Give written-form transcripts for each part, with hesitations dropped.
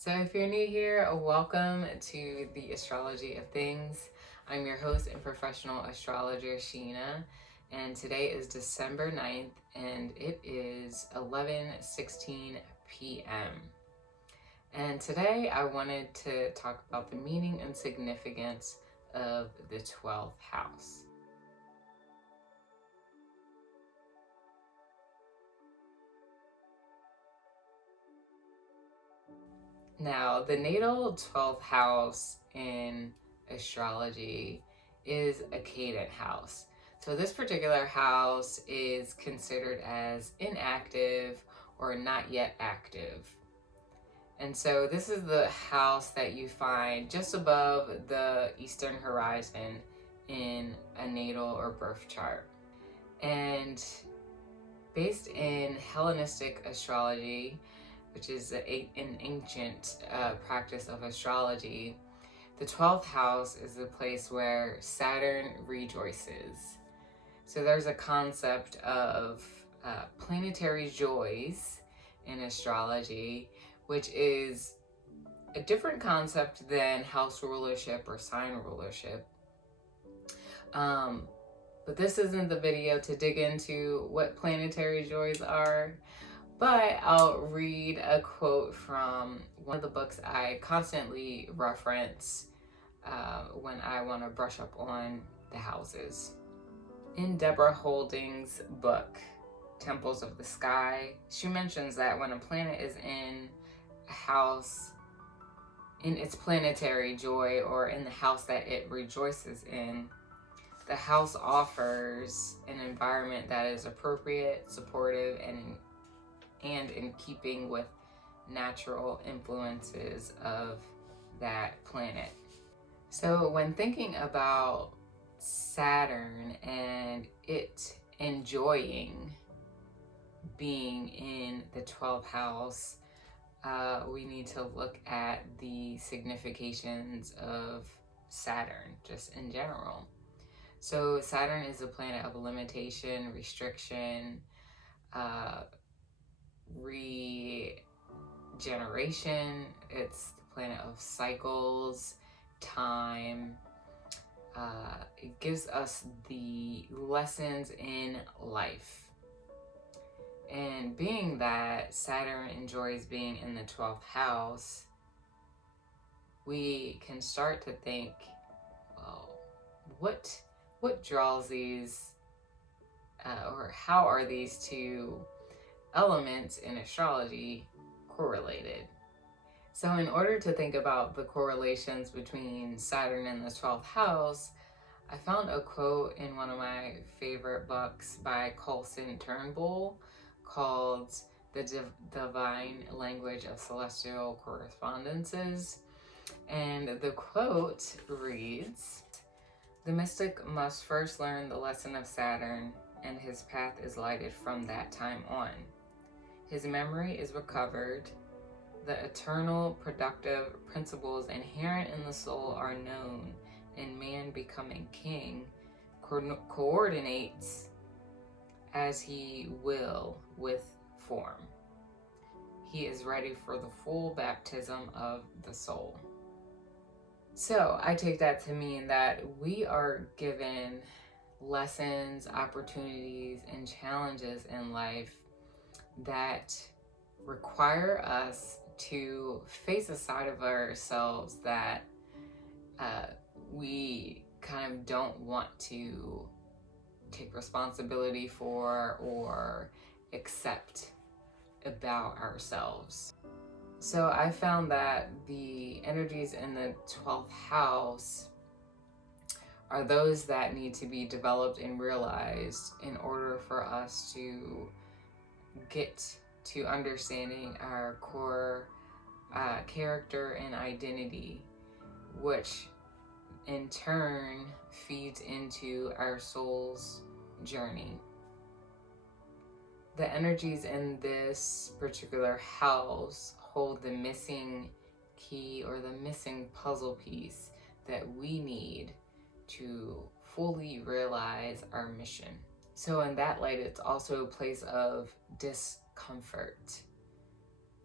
So if you're new here, welcome to the Astrology of Things. I'm your host and professional astrologer, Sheena, and today is December 9th, and it is 11:16 p.m. And today I wanted to talk about the meaning and significance of the 12th house. Now, the natal 12th house in astrology is a cadent house. So this particular house is considered as inactive or not yet active. And so this is the house that you find just above the eastern horizon in a natal or birth chart. And based in Hellenistic astrology, which is an ancient practice of astrology, the 12th house is the place where Saturn rejoices. So there's a concept of planetary joys in astrology, which is a different concept than house rulership or sign rulership. But this isn't the video to dig into what planetary joys are. But I'll read a quote from one of the books I constantly reference when I want to brush up on the houses. In Deborah Holding's book, Temples of the Sky, she mentions that when a planet is in a house, in its planetary joy, or in the house that it rejoices in, the house offers an environment that is appropriate, supportive, and in keeping with natural influences of that planet. So when thinking about Saturn and it enjoying being in the 12th house, we need to look at the significations of Saturn just in general. So Saturn is a planet of limitation, restriction, regeneration. It's the planet of cycles, time. It gives us the lessons in life. And being that Saturn enjoys being in the 12th house, we can start to think, well, what draws these, or how are these two elements in astrology correlated? So in order to think about the correlations between Saturn and the 12th house, I found a quote in one of my favorite books by Colson Turnbull called The Divine Language of Celestial Correspondences. And the quote reads, "The mystic must first learn the lesson of Saturn, and his path is lighted from that time on. His memory is recovered, the eternal productive principles inherent in the soul are known, and man becoming king coordinates as he will with form. He is ready for the full baptism of the soul." So I take that to mean that we are given lessons, opportunities, and challenges in life that require us to face a side of ourselves that we kind of don't want to take responsibility for or accept about ourselves. So I found that the energies in the 12th house are those that need to be developed and realized in order for us to get to understanding our core character and identity, which in turn feeds into our soul's journey. The energies in this particular house hold the missing key or the missing puzzle piece that we need to fully realize our mission. So in that light, it's also a place of discomfort.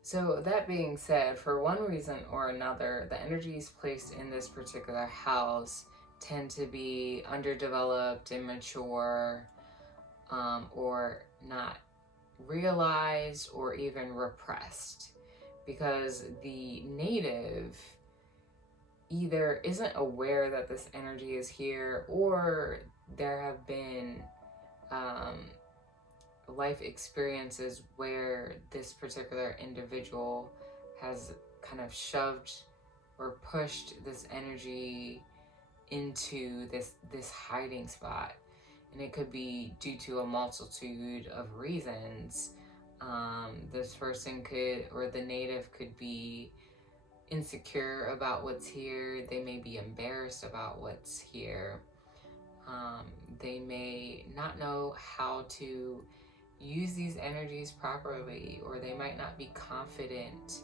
So that being said, for one reason or another, the energies placed in this particular house tend to be underdeveloped, immature, or not realized or even repressed, because the native either isn't aware that this energy is here, or there have been life experiences where this particular individual has kind of shoved or pushed this energy into this hiding spot. And it could be due to a multitude of reasons. This person could, or the native could be insecure about what's here. They may be embarrassed about what's here. They may not know how to use these energies properly, or they might not be confident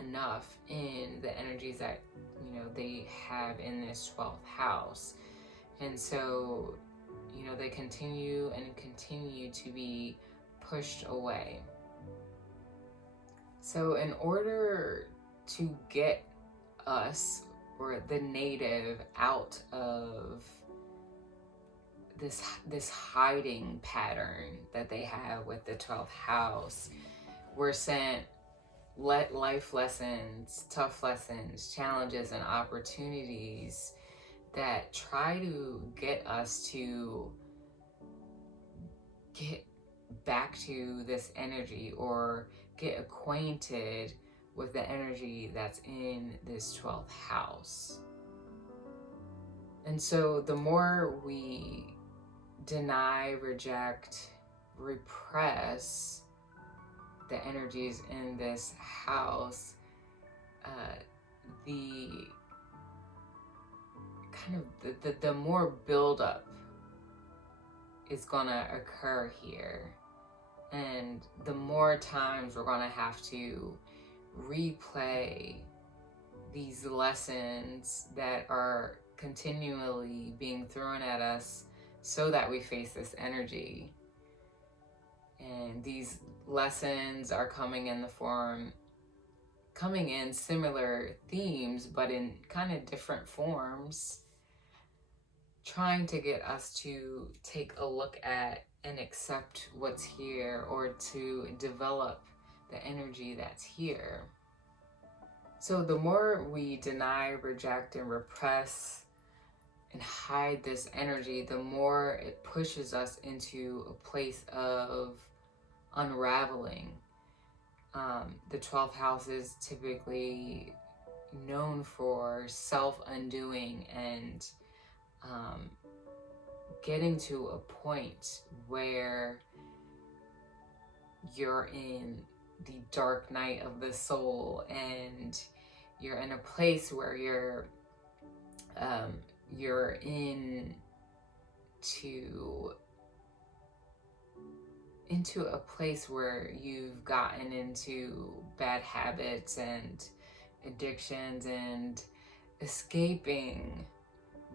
enough in the energies that they have in this 12th house. And so they continue to be pushed away. So in order to get us, or the native, out of this hiding pattern that they have with the 12th house, we're sent life lessons, tough lessons, challenges, and opportunities that try to get us to get back to this energy, or get acquainted with the energy that's in this 12th house. And so the more we deny, reject, repress the energies in this house, the more buildup is gonna occur here, and the more times we're gonna have to replay these lessons that are continually being thrown at us so that we face this energy. And these lessons are coming in similar themes, but in kind of different forms, trying to get us to take a look at and accept what's here, or to develop the energy that's here. So the more we deny, reject, and repress and hide this energy, the more it pushes us into a place of unraveling. The 12th house is typically known for self-undoing and getting to a point where you're in the dark night of the soul, and you're in a place where you're into a place where you've gotten into bad habits and addictions, and escaping,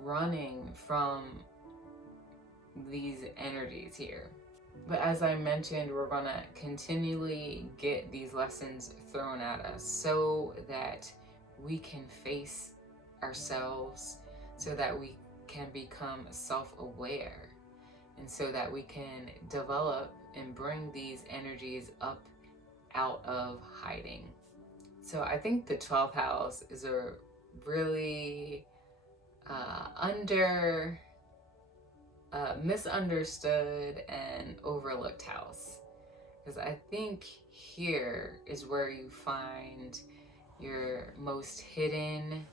running from these energies here. But as I mentioned, we're gonna continually get these lessons thrown at us so that we can face ourselves, so that we can become self-aware, and so that we can develop and bring these energies up out of hiding. So I think the 12th house is a really misunderstood and overlooked house, because I think here is where you find your most hidden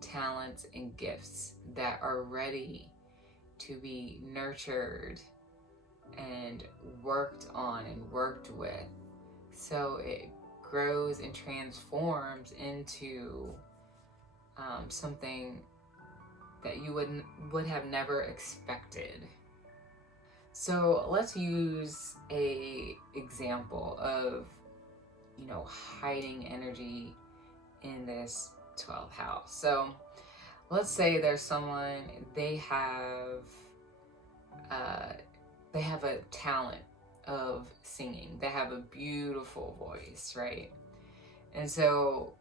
talents and gifts that are ready to be nurtured and worked on and worked with, so it grows and transforms into something that you would have never expected. So let's use a example of hiding energy in this 12th house. So let's say there's someone, they have a talent of singing. They have a beautiful voice, right? And so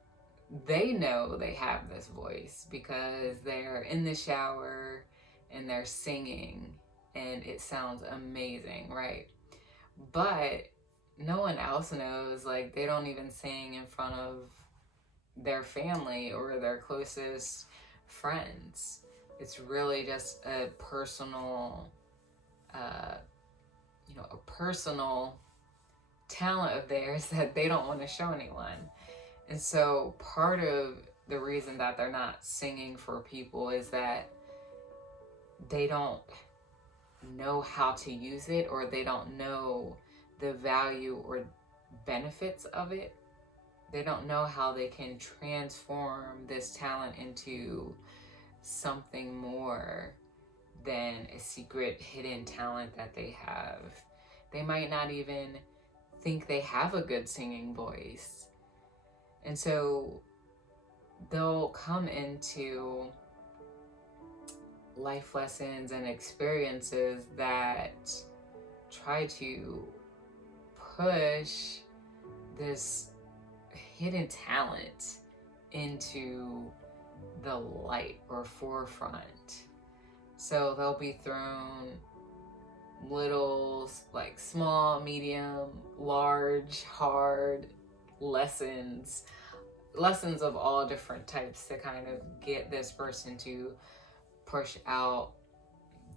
they know they have this voice because they're in the shower and they're singing and it sounds amazing, right? But no one else knows. Like, they don't even sing in front of their family or their closest friends. It's really just a personal, a personal talent of theirs that they don't want to show anyone. And so part of the reason that they're not singing for people is that they don't know how to use it, or they don't know the value or benefits of it. They don't know how they can transform this talent into something more than a secret hidden talent that they have. They might not even think they have a good singing voice. And so they'll come into life lessons and experiences that try to push this hidden talent into the light or forefront. So they'll be thrown little, like, small, medium, large, hard lessons of all different types to kind of get this person to push out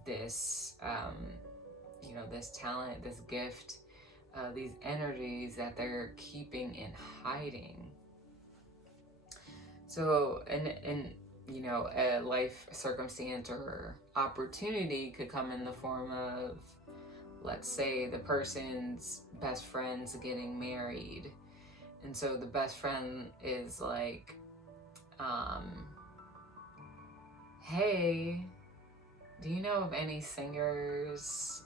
this this talent, this gift, these energies that they're keeping in hiding. So in a life circumstance or opportunity could come in the form of, let's say, the person's best friend's getting married. And so the best friend is like, hey, do you know of any singers?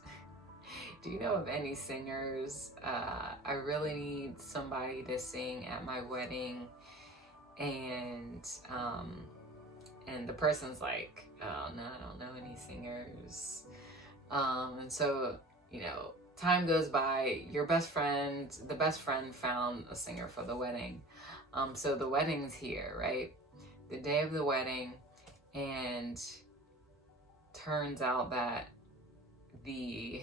I really need somebody to sing at my wedding. And the person's like, oh no, I don't know any singers. And so, time goes by, the best friend found a singer for the wedding. So the wedding's here, right? The day of the wedding, and turns out that the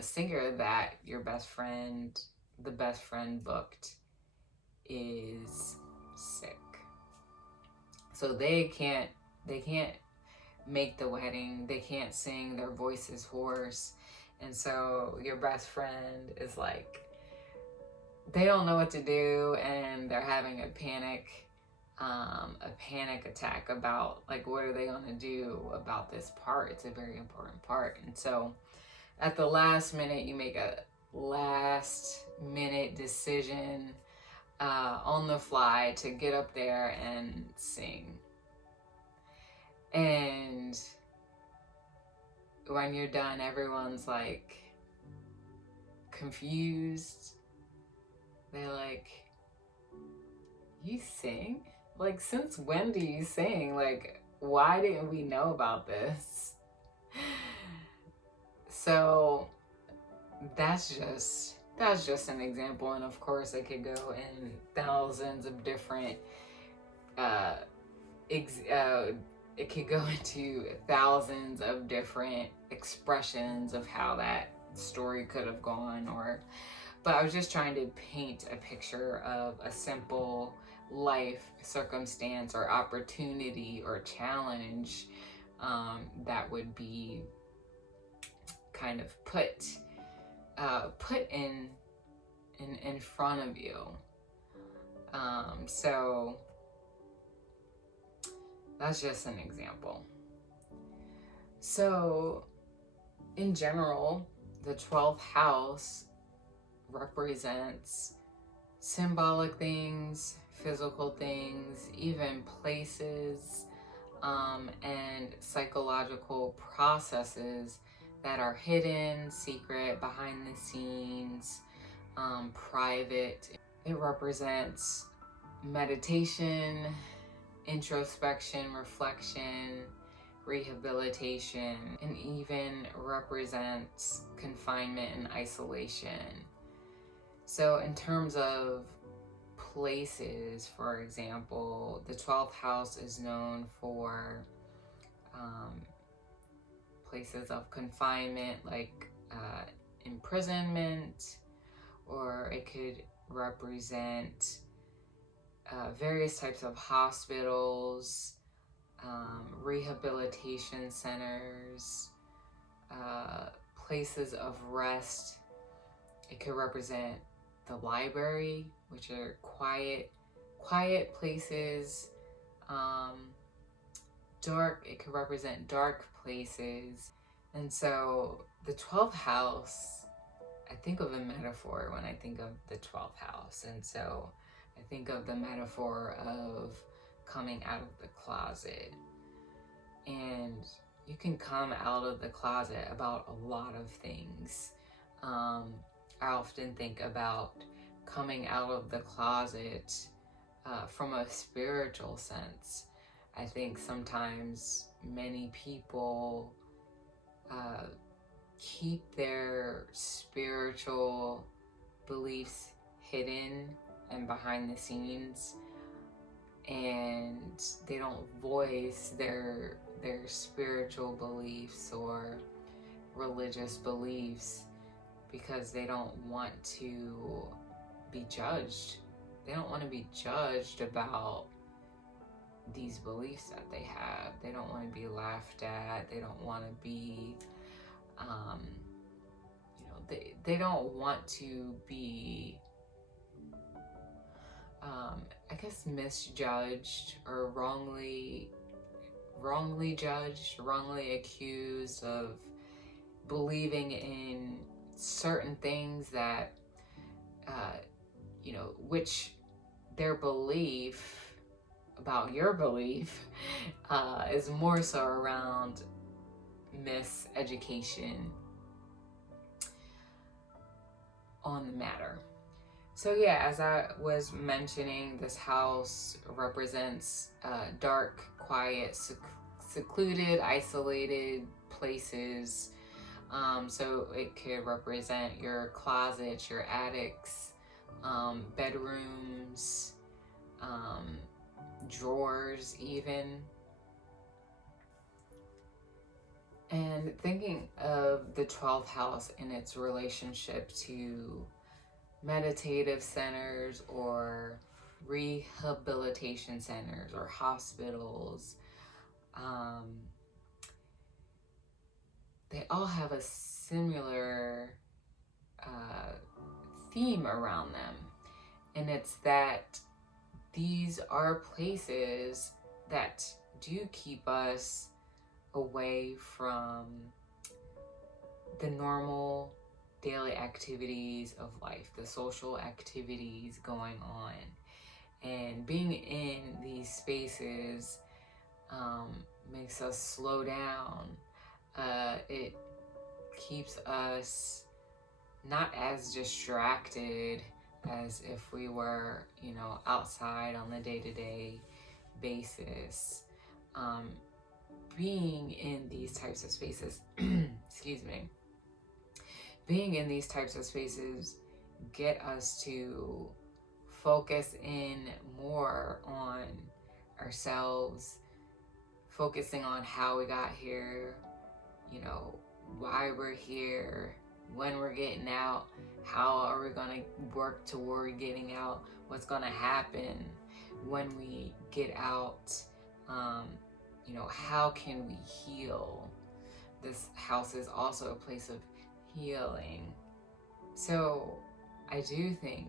singer that the best friend booked is sick. So they can't make the wedding, they can't sing, their voice is hoarse. And so your best friend is like, they don't know what to do, and they're having a panic attack about, like, what are they going to do about this part? It's a very important part. And so at the last minute, you make a last minute decision on the fly to get up there and sing. And when you're done, everyone's like confused. They're like, you sing? Like, since when do you sing? Like, why didn't we know about this? So that's just an example. And of course it could go in thousands of different it could go into thousands of different expressions of how that story could have gone. But I was just trying to paint a picture of a simple life circumstance or opportunity or challenge that would be kind of put in front of you. So that's just an example. So in general, the 12th house represents symbolic things, physical things, even places, and psychological processes that are hidden, secret, behind the scenes, private. It represents meditation, introspection, reflection, rehabilitation, and even represents confinement and isolation. So in terms of places, for example, the 12th house is known for places of confinement, like imprisonment, or it could represent various types of hospitals, rehabilitation centers, places of rest. It could represent the library, which are quiet places. It could represent dark places. And so the 12th house, I think of a metaphor when I think of the 12th house. And so I think of the metaphor of coming out of the closet. And you can come out of the closet about a lot of things. I often think about coming out of the closet from a spiritual sense. I think sometimes many people keep their spiritual beliefs hidden and behind the scenes, and they don't voice their spiritual beliefs or religious beliefs because they don't want to be judged. They don't want to be judged about these beliefs that they have. They don't want to be laughed at. They don't want to be, they don't want to be, I guess, misjudged or wrongly judged, wrongly accused of believing in certain things that, which their belief about your belief is more so around miseducation on the matter. So yeah, as I was mentioning, this house represents dark, quiet, secluded, isolated places. So it could represent your closets, your attics, bedrooms, drawers even. And thinking of the 12th house in its relationship to meditative centers or rehabilitation centers or hospitals, they all have a similar theme around them. And it's that these are places that do keep us away from the normal daily activities of life, the social activities going on. And being in these spaces makes us slow down. It keeps us not as distracted as if we were, outside on the day-to-day basis. Being in these types of spaces, being in these types of spaces get us to focus in more on ourselves, focusing on how we got here, why we're here, when we're getting out, how are we going to work toward getting out, what's going to happen when we get out, how can we heal? This house is also a place of healing. So I do think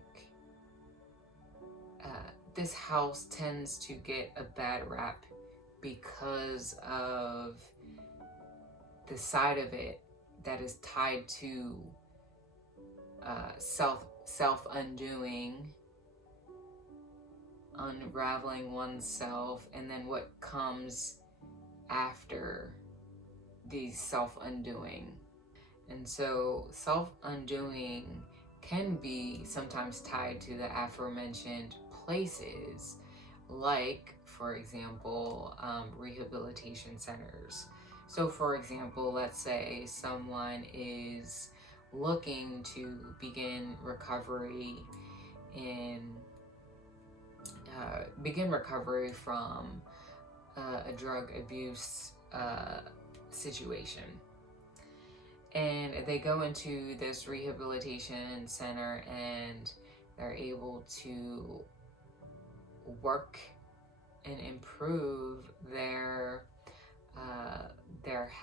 this house tends to get a bad rap because of the side of it that is tied to self-undoing, unraveling oneself, and then what comes after the self-undoing. And so self-undoing can be sometimes tied to the aforementioned places, like, for example, rehabilitation centers. So for example, let's say someone is looking to begin recovery in begin recovery from a drug abuse situation. And they go into this rehabilitation center and they're able to work and improve their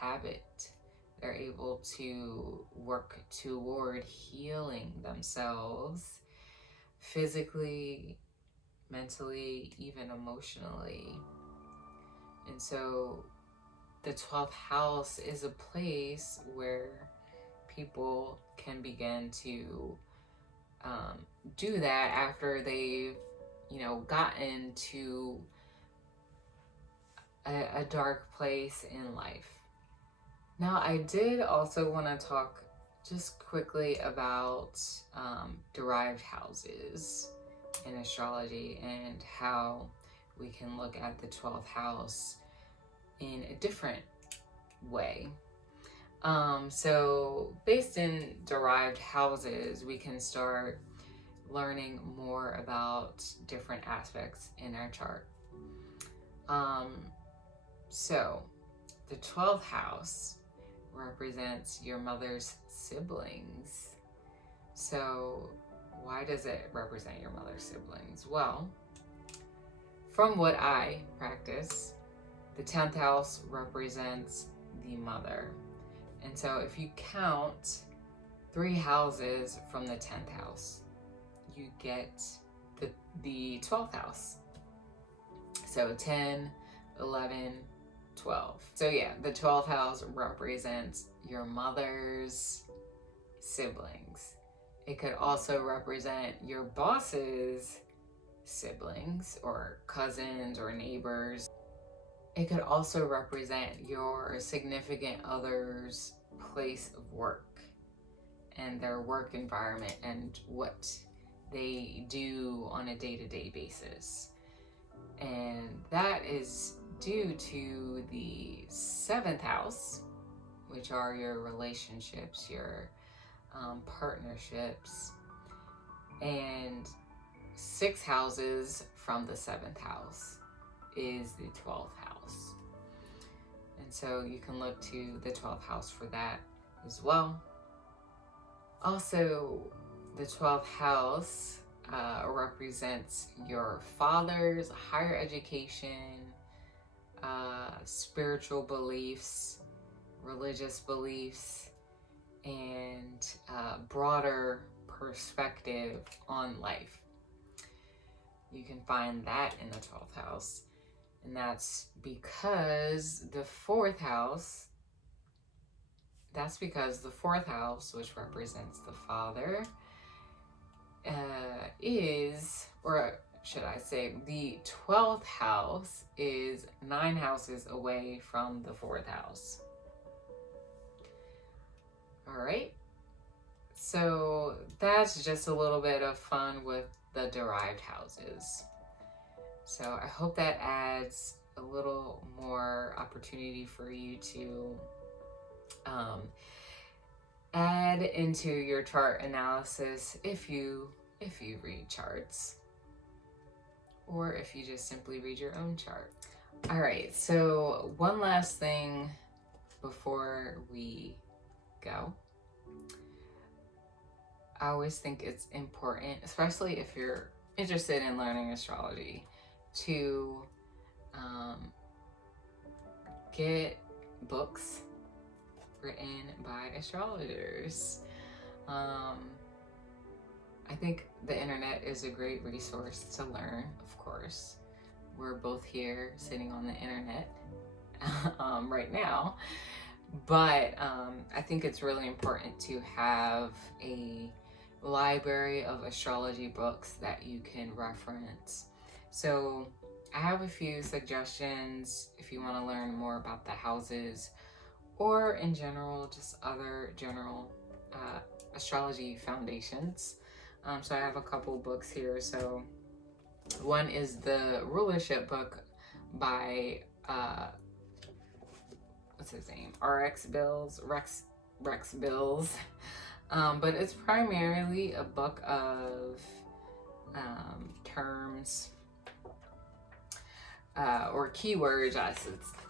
habit. They're able to work toward healing themselves physically, mentally, even emotionally. And so the 12th house is a place where people can begin to do that after they've, gotten to a dark place in life. Now, I did also want to talk just quickly about derived houses in astrology and how we can look at the 12th house in a different way. So based in derived houses, we can start learning more about different aspects in our chart. So the 12th house represents your mother's siblings. So why does it represent your mother's siblings? Well, from what I practice, the 10th house represents the mother. And so if you count 3 houses from the 10th house, you get the 12th house. So 10, 11, 12. So yeah, the 12th house represents your mother's siblings. It could also represent your boss's siblings or cousins or neighbors. It could also represent your significant other's place of work and their work environment and what they do on a day-to-day basis. And that is due to the 7th house, which are your relationships, your partnerships, and 6 houses from the 7th house is the 12th house. And so you can look to the 12th house for that as well. Also, the 12th house represents your father's higher education, spiritual beliefs, religious beliefs, and broader perspective on life. You can find that in the 12th house. And that's because the 4th house, which represents the father, the 12th house is 9 houses away from the 4th house. All right. So that's just a little bit of fun with the derived houses. So I hope that adds a little more opportunity for you to add into your chart analysis if you read charts, or if you just simply read your own chart. All right, so one last thing before we go. I always think it's important, especially if you're interested in learning astrology, to get books written by astrologers. I think the internet is a great resource to learn, of course. We're both here sitting on the internet right now. But I think it's really important to have a library of astrology books that you can reference. So I have a few suggestions if you want to learn more about the houses, or in general, just other general astrology foundations. So I have a couple books here. So one is the rulership book by what's his name? Rex Bills. But it's primarily a book of terms or keywords, I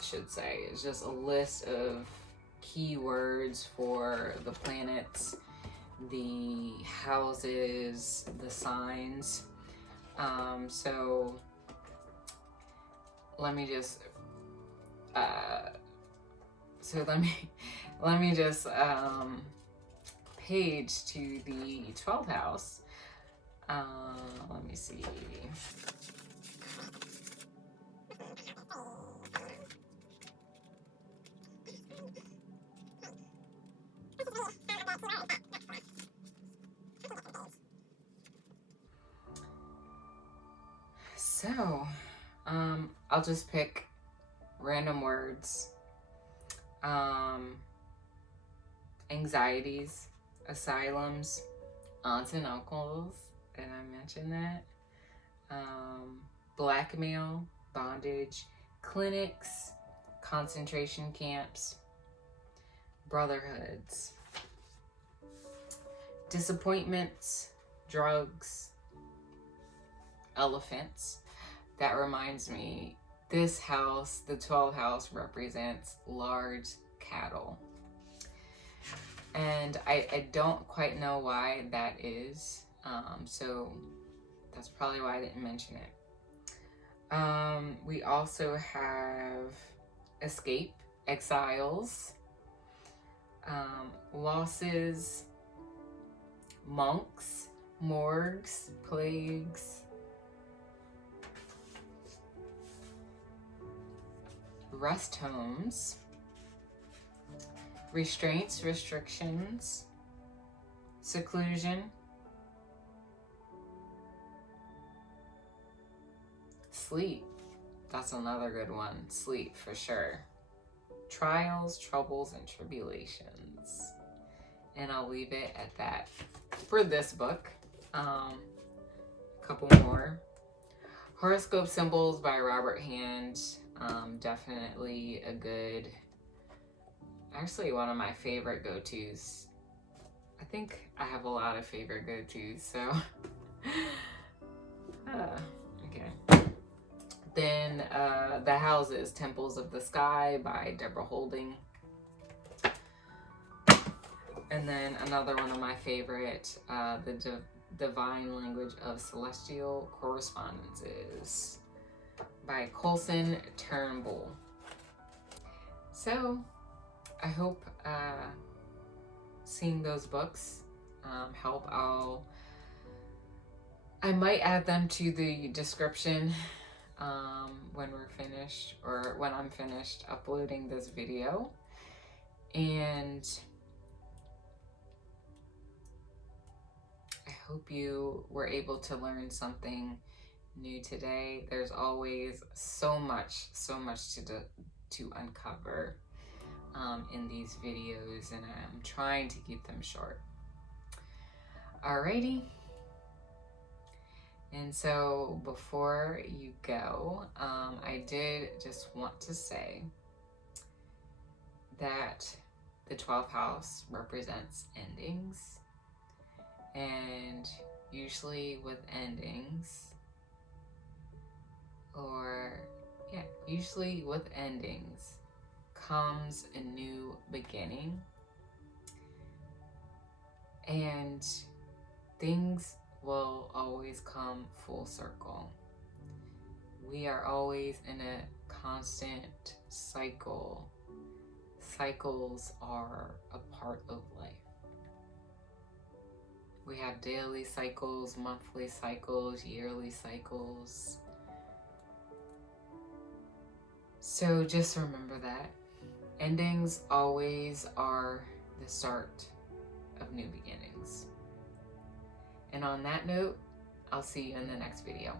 should say. It's just a list of keywords for the planets, the houses, the signs. So let me just page to the 12th house. Let me see. So, I'll just pick random words. Anxieties, asylums, aunts and uncles, and I mentioned that. Blackmail, bondage, clinics, concentration camps, brotherhoods, disappointments, drugs, elephants. That reminds me, this house, the 12th house, represents large cattle. And I don't quite know why that is. So that's probably why I didn't mention it. We also have escape, exiles, losses, monks, morgues, plagues, rest homes, restraints, restrictions, seclusion, sleep. That's another good one. Sleep for sure. Trials, troubles, and tribulations. And I'll leave it at that for this book. A couple more. Horoscope Symbols by Robert Hand. Definitely a good, actually one of my favorite go-tos. I think I have a lot of favorite go-tos, so okay. Then The Houses, Temples of the Sky by Deborah Holding. And then another one of my favorite, The Divine Language of Celestial Correspondences by Colson Turnbull. So I hope seeing those books help. I might add them to the description when we're finished, or when I'm finished uploading this video. And I hope you were able to learn something new today. There's always so much to uncover in these videos, and I'm trying to keep them short. Alrighty. And so before you go, I did just want to say that the 12th house represents endings, and usually with endings, usually with endings comes a new beginning, and things will always come full circle. We are always in a constant cycle. Cycles are a part of life. We have daily cycles, monthly cycles, yearly cycles. So just remember that endings always are the start of new beginnings. And on that note, I'll see you in the next video.